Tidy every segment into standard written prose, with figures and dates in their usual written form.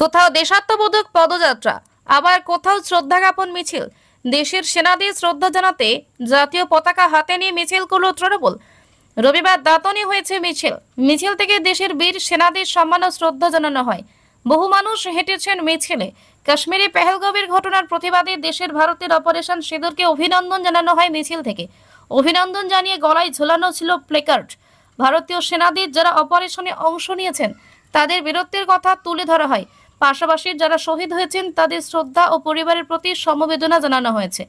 কোথাও দেশাত্মবোধক পদযাত্রা, আবার কোথাও শ্রদ্ধা জ্ঞাপন মিছিল। দেশের সেনাদের শ্রদ্ধা জানাতে জাতীয় পতাকা হাতে নিয়ে মিছিল করল তৃণমূল। রবিবার দাঁতনে হয়েছে মিছিল। মিছিল থেকে দেশের বীর সেনাদের সম্মান ও শ্রদ্ধা জানানো হয়। বহু মানুষ হেঁটেছেন মিছিলে। কাশ্মীরে পেহেলগাঁওয়ের ঘটনার প্রতিবাদে দেশের ভারতের অপারেশন সিঁদুরকে অভিনন্দন জানানো হয় মিছিল থেকে। অভিনন্দন জানিয়ে গলায় ঝোলানো ছিল প্লেকার্ড। ভারতীয় সেনাদের যারা অপারেশনে অংশ নিয়েছেন তাদের বীরত্বের কথা তুলে ধরা হয়। পাশাপাশি যারা শহীদ হয়েছেন তাদের শ্রদ্ধা ও পরিবারের প্রতি সমবেদনা জানানো হয়েছে।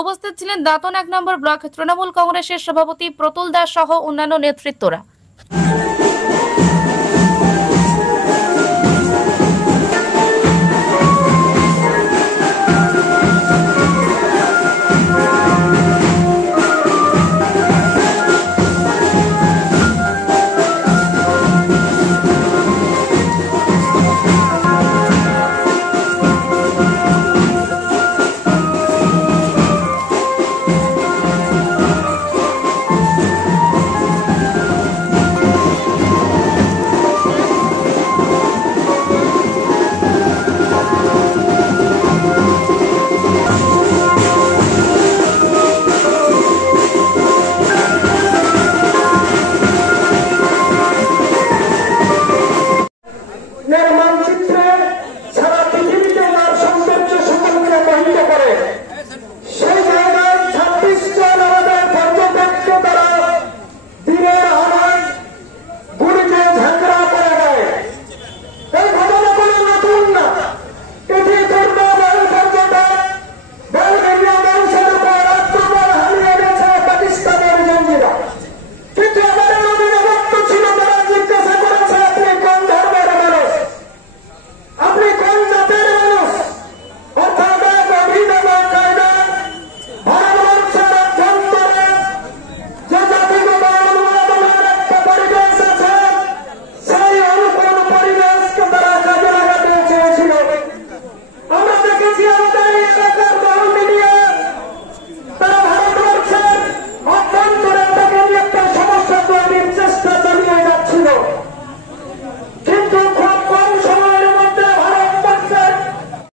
উপস্থিত ছিলেন দাঁতন 1 নম্বর ব্লক তৃণমূল কংগ্রেসের সভাপতি প্রতুল দাস সহ অন্যান্য নেতৃত্বরা।